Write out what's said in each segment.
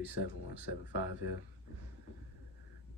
47-175 here.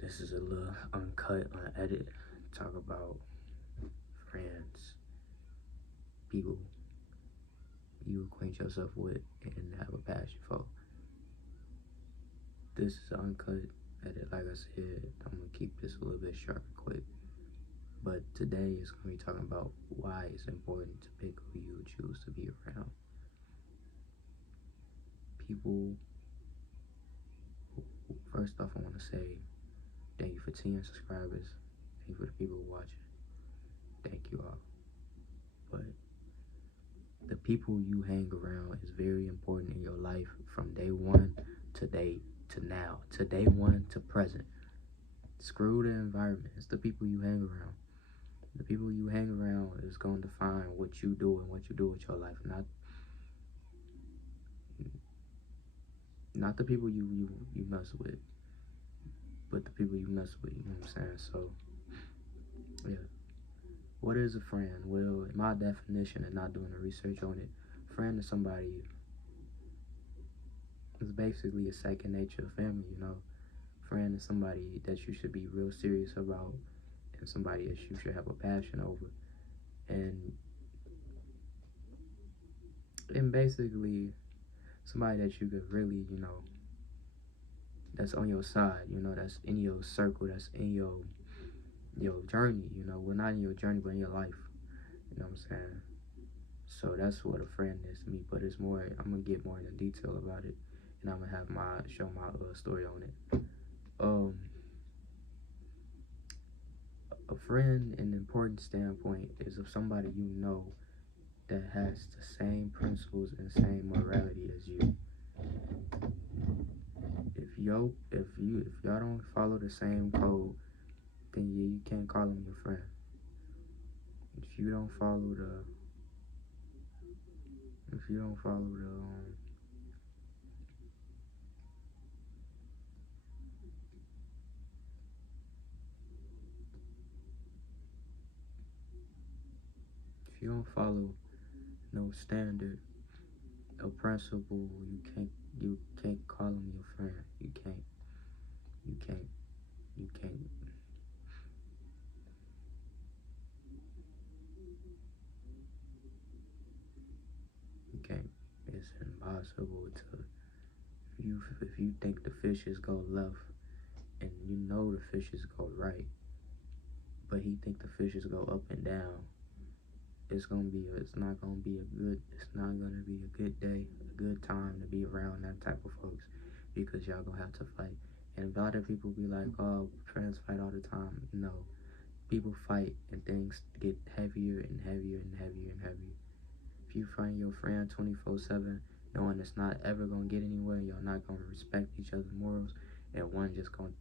This is a little uncut, unedited. Talk about friends, people you acquaint yourself with and have a passion for. This is uncut, edit. Like I said, I'm gonna keep this a little bit short and quick. But today is gonna be talking about why it's important to pick who you choose to be around. People. First off, I want to say thank you for 10 subscribers. Thank you for the people watching. Thank you all. But the people you hang around is very important in your life from day one to now, to day one to present. Screw the environment. It's the people you hang around. The people you hang around is going to define what you do and what you do with your life, not the people you mess with, but the people you mess with. You know what I'm saying? So yeah. What is a friend? Well, in my definition and not doing the research on it, friend is somebody, it's basically a second nature of family, you know. Friend is somebody that you should be real serious about and somebody that you should have a passion over. And basically somebody that you could really, that's on your side, that's in your circle, that's in your journey, well, not in your journey, but in your life, you know what I'm saying? So that's what a friend is to me, but it's more, I'm gonna get more into detail about it, and I'm gonna have show my story on it. A friend, in an important standpoint, is of somebody you know that has the same principles and same morality as you. If y'all don't follow the same code, then you can't call them your friend. If you don't follow the if you don't follow no standard, no principle, you can't call them your friend. You can't. It's impossible to, if you think the fishes go left and you know the fishes go right, but he think the fishes go up and down, it's not gonna be a good day, a good time to be around that type of folks, because y'all gonna have to fight. And a lot of people be like, oh, friends fight all the time. No, people fight and things get heavier and heavier and heavier and heavier. If you find your friend 24/7, knowing it's not ever gonna get anywhere, you're not gonna respect each other's morals, and one just gonna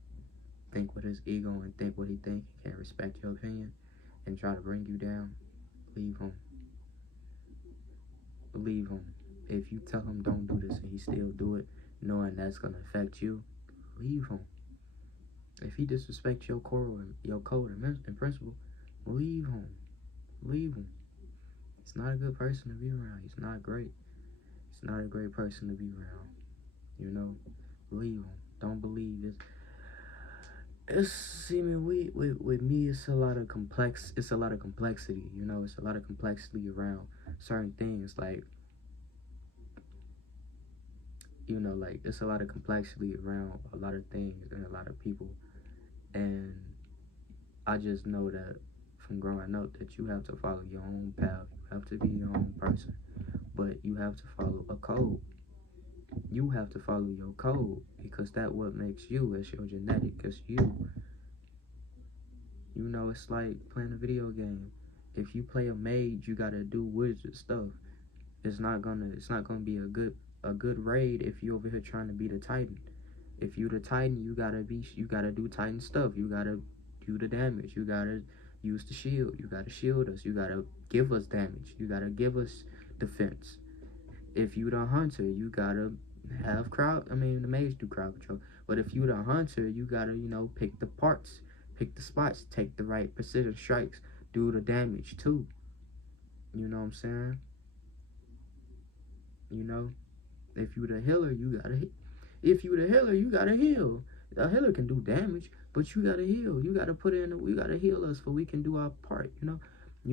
think with his ego and think what he think, he can't respect your opinion and try to bring you down, leave him. Leave him. If you tell him don't do this and he still do it, knowing that's gonna affect you, leave him. If he disrespects your code and principle, leave him. Leave him. He's not a good person to be around. He's not great. He's not a great person to be around. Leave him. Don't believe it. With me, it's a lot of complexity. It's a lot of complexity around certain things. Like, it's a lot of complexity around a lot of things and a lot of people. And I just know that from growing up that you have to follow your own path. You have to be your own person, but you have to follow a code. You have to follow your code, because that's what makes you. It's your genetic. It's you. It's like playing a video game. If you play a mage, you gotta do wizard stuff. It's not gonna be a good raid if you over here trying to be the Titan. If you the Titan, you gotta do Titan stuff. You gotta do the damage. You gotta use the shield. You gotta shield us. You gotta give us damage. You gotta give us defense. If you the hunter, you gotta have the mage do crowd control. But if you the hunter, you gotta, pick the parts, pick the spots, take the right precision strikes, do the damage too. You know what I'm saying? If you the healer, you gotta If you the healer, you gotta heal. A healer can do damage, but you gotta heal. You gotta put in. You gotta heal us, so we can do our part. You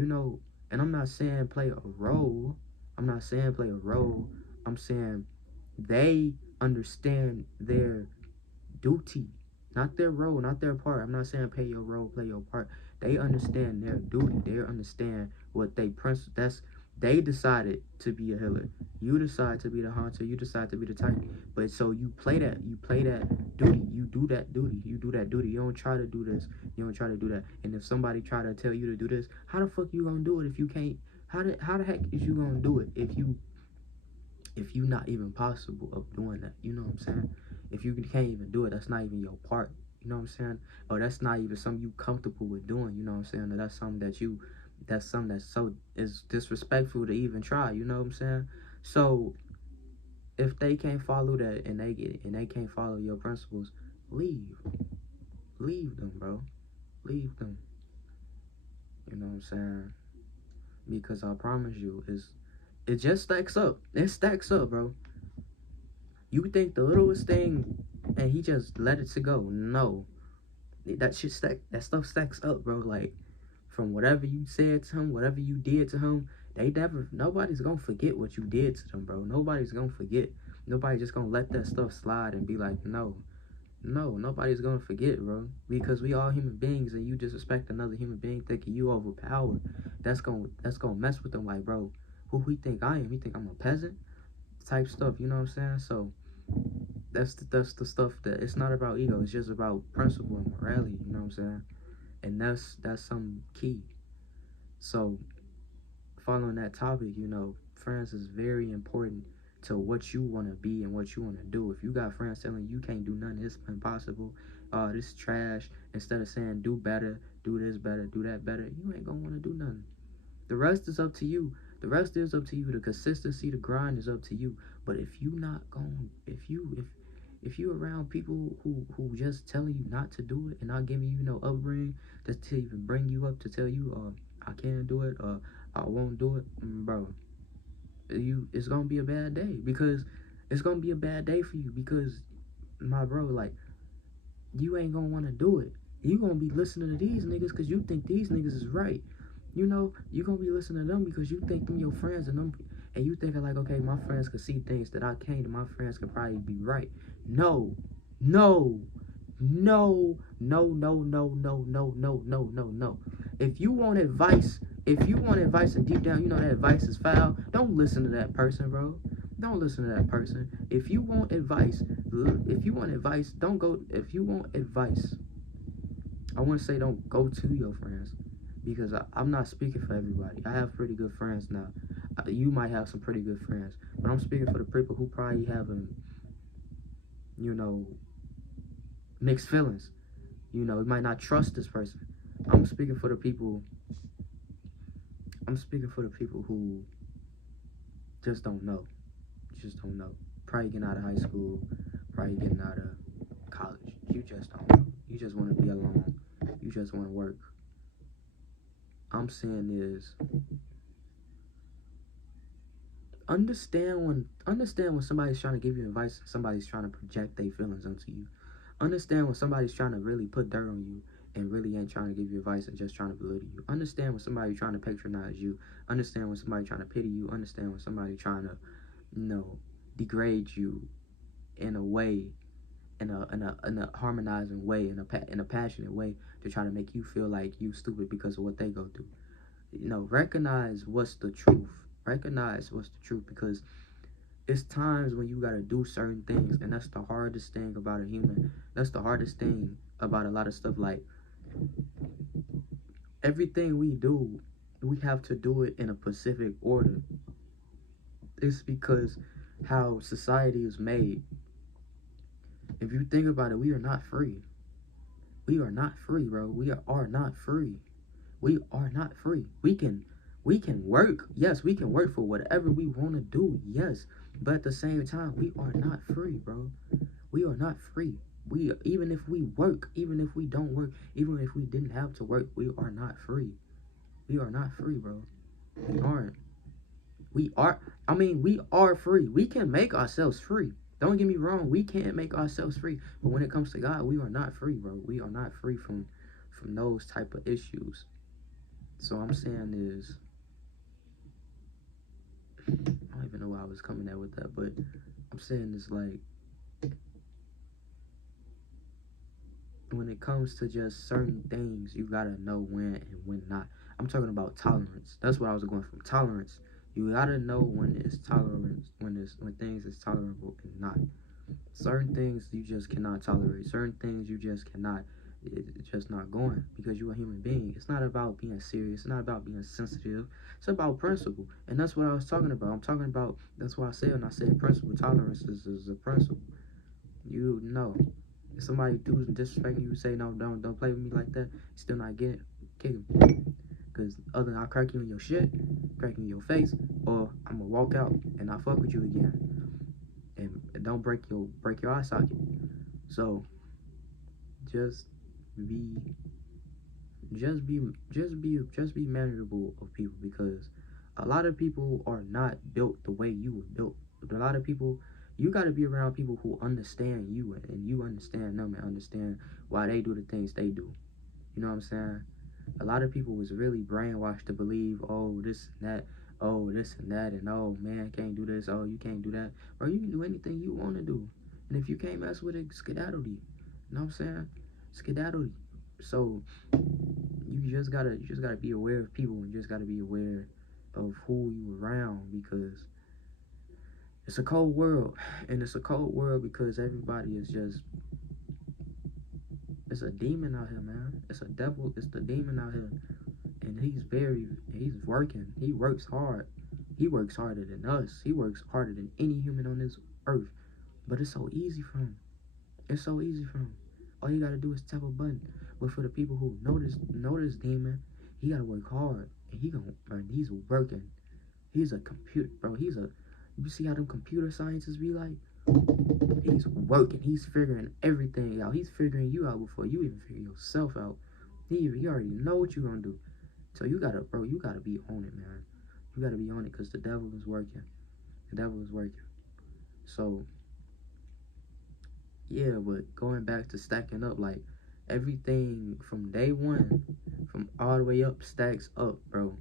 know. And I'm not saying play a role. I'm not saying play a role. I'm saying they understand their duty, not their role, not their part. I'm not saying play your role, play your part. They understand their duty. They understand what they principle. They decided to be a healer. You decide to be the hunter. You decide to be the titan. But so you play that. You play that duty. You do that duty. You do that duty. You don't try to do this. You don't try to do that. And if somebody try to tell you to do this, how the fuck you gonna do it if you can't? How the heck is you gonna do it if you not even possible of doing that? You know what I'm saying? If you can't even do it, that's not even your part. You know what I'm saying? Or that's not even something you comfortable with doing. You know what I'm saying? Or that's something that's so is disrespectful to even try. You know what I'm saying? So if they can't follow that and they can't follow your principles, leave them, bro. Leave them. You know what I'm saying? Because I promise you, it just stacks up. It stacks up, bro. You think the littlest thing and he just let it to go. No. That stuff stacks up, bro. Like, from whatever you said to him, whatever you did to him, nobody's gonna forget what you did to them, bro. Nobody's gonna forget. Nobody's just gonna let that stuff slide and be like, no, nobody's gonna forget, bro. Because we all human beings, and you disrespect another human being thinking you overpowered. That's gonna mess with them. Like, bro, who he think I am? He think I'm a peasant? Type stuff, you know what I'm saying? So that's the stuff that it's not about ego. It's just about principle and morality. You know what I'm saying? And that's some key. So following that topic, friends is very important to what you want to be and what you want to do. If you got friends telling you can't do nothing, it's impossible, this is trash, instead of saying do better, do this better, do that better, you ain't gonna want to do nothing. The rest is up to you. The rest is up to you. The consistency, the grind is up to you. But if you not going, if you around people who just telling you not to do it and not giving you no upbringing, just to even bring you up to tell you, I can't do it, I won't do it, bro, it's gonna be a bad day. Because it's gonna be a bad day for you. Because, my bro, like, you ain't gonna want to do it. You gonna be listening to these niggas because you think these niggas is right. You gonna be listening to them because you think them your friends, and you thinking like, okay, my friends could see things that I can't, and my friends could probably be right. No, no, no, no, no, no, no, no, no, no, no, no. If you want advice, and deep down you know that advice is foul, don't listen to that person, bro. Don't listen to that person. If you want advice, don't go. If you want advice, I want to say don't go to your friends, because I'm not speaking for everybody. I have pretty good friends now. You might have some pretty good friends, but I'm speaking for the people who probably having, mixed feelings. You might not trust this person. I'm speaking for the people who just don't know. Probably getting out of high school, probably getting out of college. You just don't know. You just want to be alone. You just want to work. I'm saying is, understand when somebody's trying to give you advice, somebody's trying to project their feelings onto you. Understand when somebody's trying to really put dirt on you and really ain't trying to give you advice and just trying to belittle you. Understand when somebody's trying to patronize you. Understand when somebody's trying to pity you. Understand when somebody's trying to, degrade you in a way, in a harmonizing way, in a passionate way, to try to make you feel like you stupid because of what they go through. Recognize what's the truth. Because it's times when you gotta do certain things, and that's the hardest thing about a human. That's the hardest thing about a lot of stuff. Like, everything we do, we have to do it in a specific order. It's because how society is made. If you think about it, we are not free. We are not free, bro. We are not free. We are not free. We can work. Yes, we can work for whatever we want to do. Yes. But at the same time, we are not free, bro. We are not free. Even if we work, even if we don't work, even if we didn't have to work, we are not free. We are not free, bro. We aren't. We are free. We can make ourselves free. Don't get me wrong, we can't make ourselves free. But when it comes to God, we are not free, bro. We are not free from those type of issues. So I'm saying is, I don't even know why I was coming at with that, but I'm saying is like, when it comes to just certain things, you gotta know when and when not. I'm talking about tolerance. That's what I was going from. Tolerance. You gotta know when it's tolerance, when things is tolerable and not. Certain things you just cannot tolerate. Certain things you just cannot. It's just not going because you're a human being. It's not about being serious. It's not about being sensitive. It's about principle, and that's what I was talking about. I'm talking about. That's why I said when I said principle. Tolerance is a principle. You know, if somebody does disrespect you, say no, don't play with me like that. You still not getting kick him. Cause other than I'll crack you in your shit, crack you in your face, or I'm gonna walk out and not fuck with you again, and don't break your eye socket. So just be just be manageable of people, because a lot of people are not built the way you were built. A lot of people, you got to be around people who understand you and you understand them and understand why they do the things they do. You know what I'm saying? A lot of people was really brainwashed to believe, oh, this and that, oh, this and that, and oh, man, can't do this, oh, you can't do that. Bro, you can do anything you want to do. And if you can't mess with it, skedaddle. You know what I'm saying? Skedaddle. So you just gotta be aware of people, and you just gotta be aware of who you around, because it's a cold world. And it's a cold world because everybody is just, it's a demon out here, man. It's a devil. It's the demon out here. And he's working. He works hard. He works harder than us. He works harder than any human on this earth. But it's so easy for him. It's so easy for him. All you gotta do is tap a button. But for the people who know this demon, he gotta work hard. And he's working. He's a computer, bro. You see how them computer scientists be like? He's working. He's figuring everything out. He's figuring you out before you even figure yourself out. He already know what you're gonna do. So you gotta be on it, man. You gotta be on it, because the devil is working. The devil is working. So yeah, but going back to stacking up, like, everything from day one, from all the way up, stacks up, bro.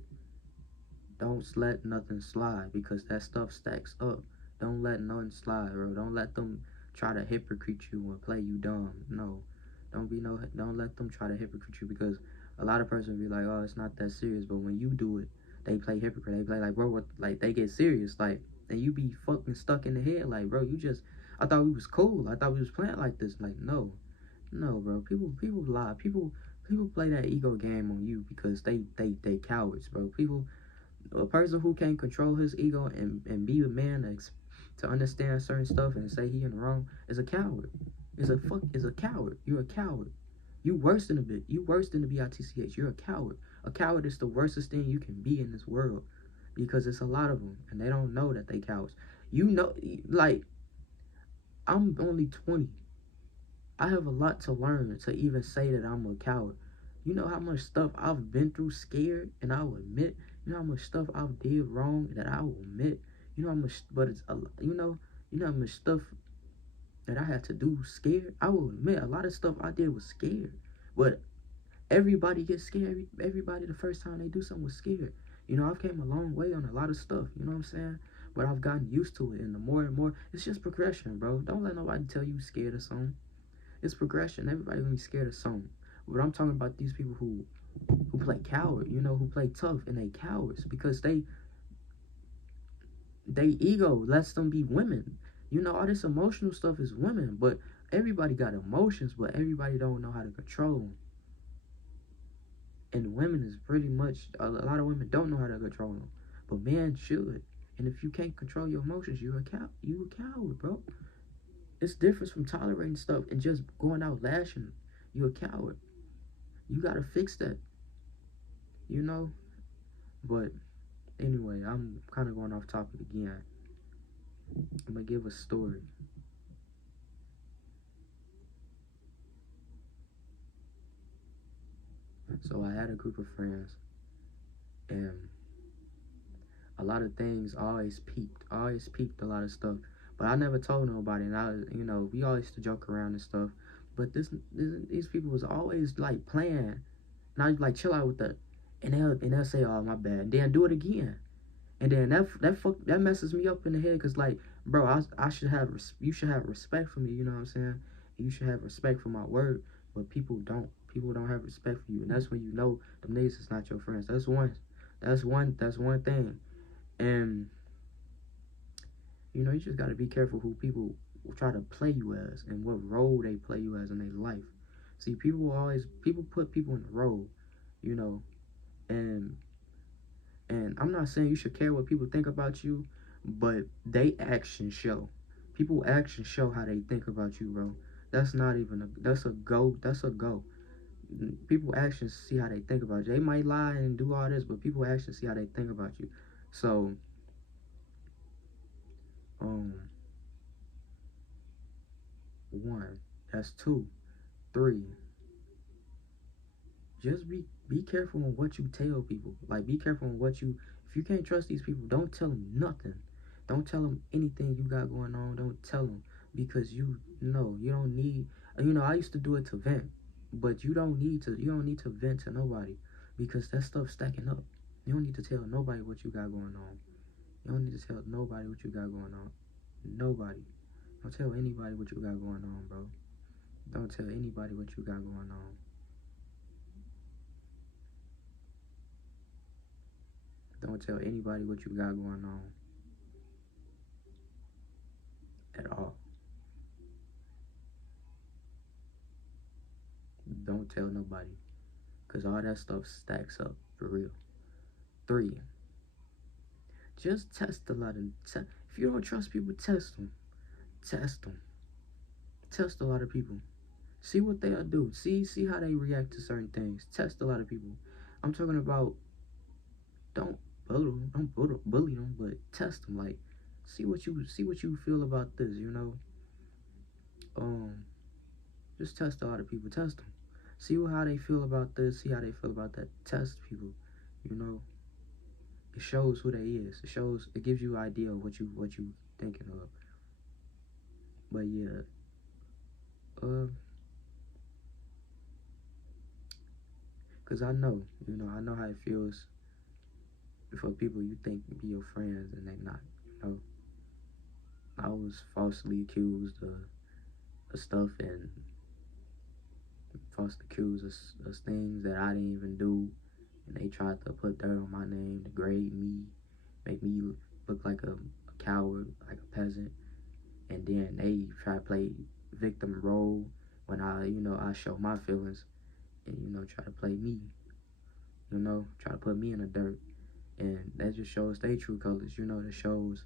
Don't let nothing slide, because that stuff stacks up. Don't let nothing slide, bro. Don't let them try to hypocrite you or play you dumb. No. Don't let them try to hypocrite you, because a lot of persons be like, oh, it's not that serious, but when you do it, they play hypocrite. They play like, bro, what, like, they get serious, like, and you be fucking stuck in the head, like, bro, I thought we was cool. I thought we was playing like this. Like, no, bro. People lie. People play that ego game on you because they cowards, bro. A person who can't control his ego and be a man to understand certain stuff and say he in the wrong is a coward. Is a coward. You're a coward. You worse than a bit. You worse than the bitch. You're a coward. A coward is the worstest thing you can be in this world, because it's a lot of them and they don't know that they cowards. You know, like, I'm only 20. I have a lot to learn to even say that I'm a coward. You know how much stuff I've been through scared, and I will admit. You know how much stuff I've did wrong that I will admit. You know how much, but it's you know how much stuff that I had to do scared. I will admit a lot of stuff I did was scared, but everybody gets scared. Everybody the first time they do something was scared. You know, I've came a long way on a lot of stuff. You know what I'm saying? But I've gotten used to it, and the more and more, it's just progression, bro. Don't let nobody tell you scared of something. It's progression. Everybody gonna be scared of something. But I'm talking about these people who play coward, who play tough, and they cowards because they ego lets them be women. All this emotional stuff is women, but everybody got emotions, but everybody don't know how to control them. And women is pretty much, a lot of women don't know how to control them, but men should. And if you can't control your emotions, you a coward, bro. It's different from tolerating stuff and just going out lashing. You a coward. You gotta fix that. But anyway, I'm kind of going off topic again. I'm gonna give a story. So I had a group of friends, and a lot of things always peaked a lot of stuff. But I never told nobody, and we all used to joke around and stuff. But these people was always like playing, and I was like, chill out with that, and they'll say, oh my bad, and then do it again, and then that messes me up in the head, cause like, bro, I should have you should have respect for me, you know what I'm saying? You should have respect for my word, but people don't. People don't have respect for you, and that's when you know them niggas is not your friends. That's one thing, and you just gotta be careful who people try to play you as and what role they play you as in their life. See, people put people in a role, you know, and I'm not saying you should care what people think about you, but they actions show. People actions show how they think about you, bro. That's not even that's a go. That's a go. People actions see how they think about you. They might lie and do all this, but people actions see how they think about you. So, um, one, that's two, three. Just be careful on what you tell people. Like, be careful on what you. If you can't trust these people, don't tell them nothing. Don't tell them anything you got going on. Don't tell them, because you don't need. I used to do it to vent, but you don't need to. You don't need to vent to nobody, because that stuff's stacking up. You don't need to tell nobody what you got going on. You don't need to tell nobody what you got going on. Nobody. Don't tell anybody what you got going on, bro. Don't tell anybody what you got going on. Don't tell anybody what you got going on at all. Don't tell nobody, because all that stuff stacks up for real. Three, just test a lot of. If you don't trust people, test them. Test them. Test a lot of people. See what they'll do. See how they react to certain things. Test a lot of people. I'm talking about, don't bully them, but test them. Like, see what you feel about this. Um, just test a lot of people. Test them. See how they feel about this. See how they feel about that. Test people. You know, it shows who they is. It gives you an idea of what you thinking of. But yeah, cause I know how it feels for people you think be your friends and they not. I was falsely accused of stuff, and falsely accused of things that I didn't even do, and they tried to put dirt on my name, degrade me, make me look like a coward, like a peasant, and then they try to play victim role when I show my feelings, and try to play me, try to put me in the dirt, and that just shows they true colors. That shows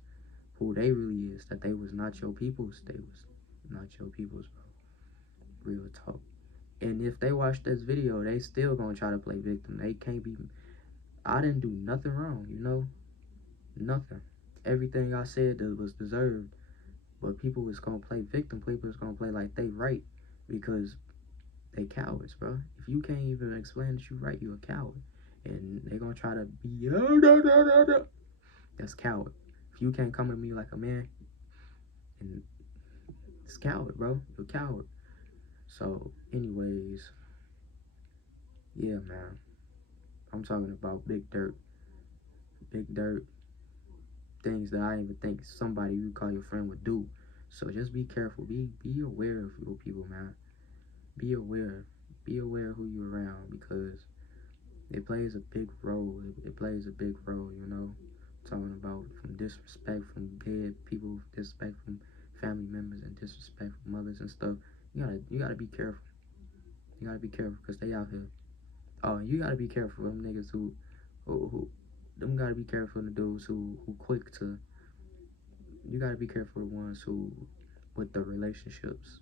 who they really is. That they was not your peoples. They was not your peoples, bro. Real talk. And if they watch this video, they still gonna try to play victim. They can't be. I didn't do nothing wrong. Nothing. Everything I said was deserved. But people was gonna play victim. People was gonna play like they right, because they cowards, bro. If you can't even explain that you right, you a coward. And they gonna try to be that's coward. If you can't come at me like a man, and it's coward, bro. You're a coward. So, anyways, yeah, man. I'm talking about big dirt, things that I didn't even think somebody you call your friend would do. So just be careful. Be aware of your people, man. Be aware. Be aware of who you're around, because it plays a big role. It plays a big role, Talking about from disrespect from dead people, disrespect from family members, and disrespect from mothers and stuff. You gotta be careful. You gotta be careful, because they out here. Oh, you gotta be careful of them niggas who them gotta be careful of the dudes who quick to. You gotta be careful of the ones who with the relationships.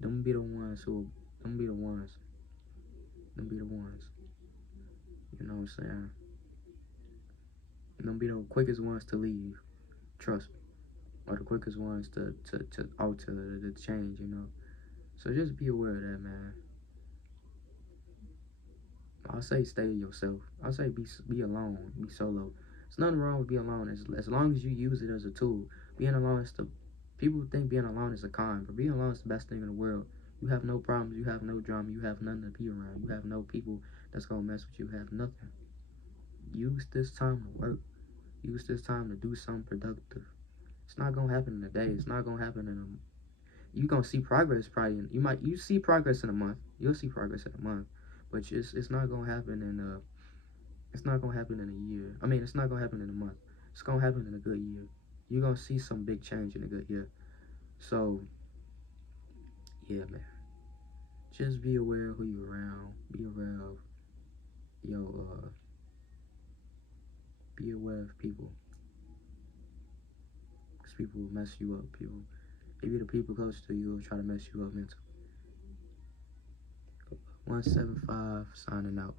Them be the ones who. Them be the ones. Them be the ones. You know what I'm saying? Them be the quickest ones to leave. Trust me. Or the quickest ones to alter, to change. So just be aware of that, man. I'll say stay yourself. I'll say be alone, be solo. There's nothing wrong with being alone, as long as you use it as a tool. Being alone is People think being alone is a con, but being alone is the best thing in the world. You have no problems, you have no drama, you have nothing to be around. You have no people that's gonna mess with you, you have nothing. Use this time to work. Use this time to do something productive. It's not gonna happen in a day. It's not gonna happen in a. You gonna see progress probably. You see progress in a month. You'll see progress in a month, but it's not gonna happen in a. It's not gonna happen in a year. I mean, it's not gonna happen in a month. It's gonna happen in a good year. You're gonna see some big change in a good year. So yeah, man. Just be aware of who you're around. Be aware of yo. Be aware of people. Cause people will mess you up. People. Maybe the people close to you will try to mess you up mentally. 175 signing out.